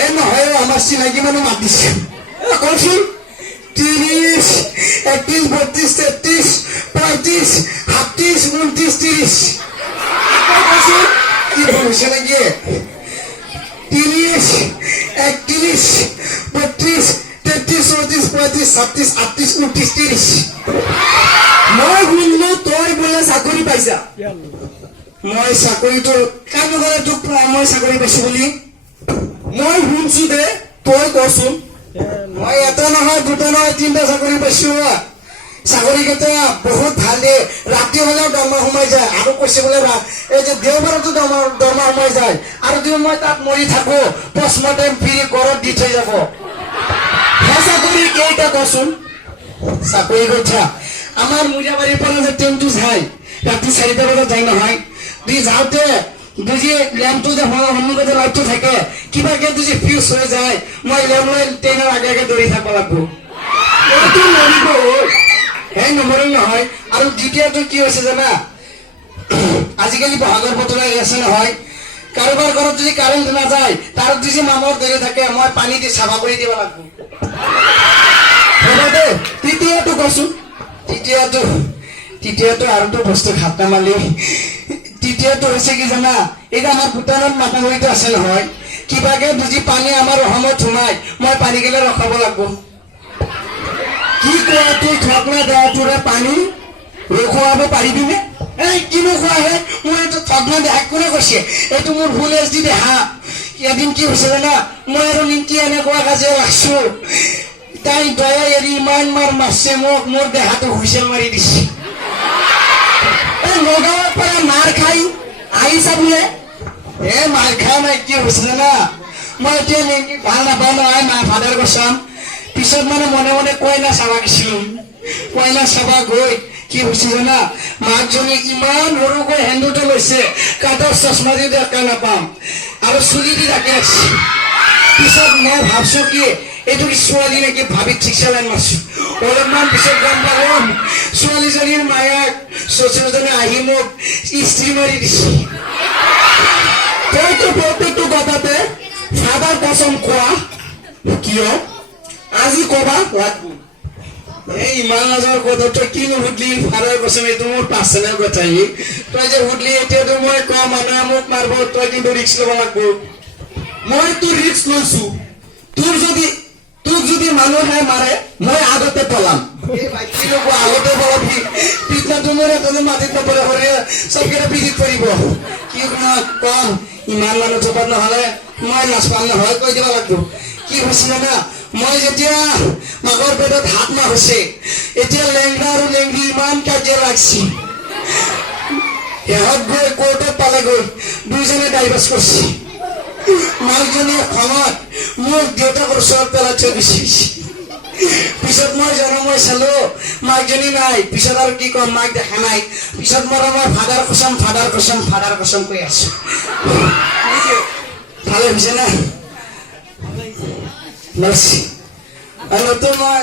এ নহয় আমার চিনাকি মানুষ মাতিছে কচোন 30, 31, 32, 33, 35, 37, 29, 30 কচোন কি বলছে নাকি 30, 31, 32, 33, 34, 35, 36, 38, 29, 30 মই শুনলো তই বোলে চাকৰি পাইছা মই চাকৰিটো কাম কৰে তোক মই চাকৰি পাইছো বুলি মই শুনছো দে তই কচোন মই এটা নহয় দুটা নহয় তিনটা চাকৰি পাইছো চাকৰি কেইটা বহুত ভাল দে ৰাতি হলেও দৰমহা সোমাই যায় আৰু কৈছে বোলে এই যে দেওবাৰতো দৰমহা সোমাই যায় আৰু যদি মই তাত মৰি থাকো পষ্টমৰ্টেম ফ্ৰী ঘৰত দি থৈ যাব সেই চাকৰি কেইটা কচোন চাকৰি কথা আমার মুজাবাড়ির পরে যে ট্রেনটো যায় রাত্রি 4টা বজাত যায় নহয় তুই যাওঁতে বুঝি ল্যাম্পটো যে সন্মুখতে লাইটটো থাকে কিবাকে যদি ফিউজ হৈ যায় মই ল্যাম্প লৈ ট্ৰেইনৰ আগে আগে দৌৰি থাকিব লাগিব এইটো মৰিব হে নমৰিল নহয় আৰু দ্বিতীয়টো কি হৈছে জানা আজিকালি বহাগৰ বতৰ আহি আছে নহয় কাৰোবাৰ ঘৰত যদি কাৰেণ্ট নাযায় তাৰ যদি মামৰ ধৰি থাকে মই পানী দি চাফা কৰি দিব লাগিব হ'ব দে তৃতীয়টো কচোন তৃতীয়টো আৰুটো বস্তু খাত নামালি তৃতীয়টো হৈছে কি জানা এটা আমাৰ ভূটানত মাথাগুৰিটো আছে নহয় কিবাকে বুজি পানী আমাৰ অসমত সোমাই মই পানী গেলে ৰখাব লাগিব কি কোৱা তুই ঠগনা দেয়া তোৰে পানী ৰখুৱাব পাৰিবিনে এই কিনো খোৱাহে মই এইটো ঠগনা দেয়া কোনে কৈছে এইটো মোৰ ভুল দি দেহা এদিন কি হৈছে জানা মই আৰু নিমকি এনেকুৱা কাজে ৰাখছো তাই দয়া এৰি ইমান মাৰ মাৰছে মোক মোৰ দেহাটো হুইছেল মাৰি দিছে নগাঁৱৰ পৰা মাৰ খাই আহিছা বোলে এ মাৰ খা নাই কি হৈছে না মই এতিয়া নেকি ভাল নাপাওঁ নহয় মা ফাদাৰ কচাম পিছত মানে মনে মনে কইনা চাবা গৈছিলো কইনা চাবা গৈ কি হৈছে জানা মাকজনী ইমান সৰুকৈ হেন্দুটো লৈছে কাঠৰ চশমা দি দেখা নাপাম আৰু চুলি দি ৰাখি আছে পিছত মই ভাবছো কি এইটো কি ছোৱালী নেকি ভাবি ঠিক চালান মাৰছো অলপমান পিছত গম পাম ছোৱালীজনীৰ মায়াক শ্বশুৰজনে আহি মোক ইস্ত্ৰি মাৰি দিছে তইতো প্ৰত্যেকটো কথাতে ফাদাৰ কচম খোৱা কিয় আজি কবা এই ইমান আজাৰ কথা তই কিনো সুধলি ফাদাৰ কচম এইটো মোৰ পাৰ্চনেল কথাই তই যে সুধলি এতিয়াতো মই কম মানুহে মোক মাৰিব তই কিন্তু ৰিক্স ল'ব লাগিব মই তোৰ ৰিক্স লৈছো তোক যদি মানুহে মাৰে মই আগতে পলাম আগতে পলাবি পিছনাটো মোৰ এটা মাটিত নপৰে সৰে চবকেইটা পিঠিত পৰিব কি কম ইমান মানুহ থপাত নহলে মই নাচ পাম নহয় কৈ দিব লাগিব কি হৈছে জানা মই যেতিয়া মাকৰ পেটত হাত মাহ হৈছে এতিয়া লেংগা আৰু লেংগি ইমান কাজিয়া লাগছি সিহঁত গৈ কোৰ্টত পালেগৈ দুইজনে ডাইভাৰ্চ কৰিছে মাকজনীয়ে খঙত মোক দেউতাকৰ ওচৰত পেলাই থৈ গুচি পিছত মই জানো মই চালো মাকজনী নাই পিছত আৰু কি কম মাক দেখা নাই পিছত মই ফাদাৰ কচম কৈ আছো ভালে হৈছে না আৰু মই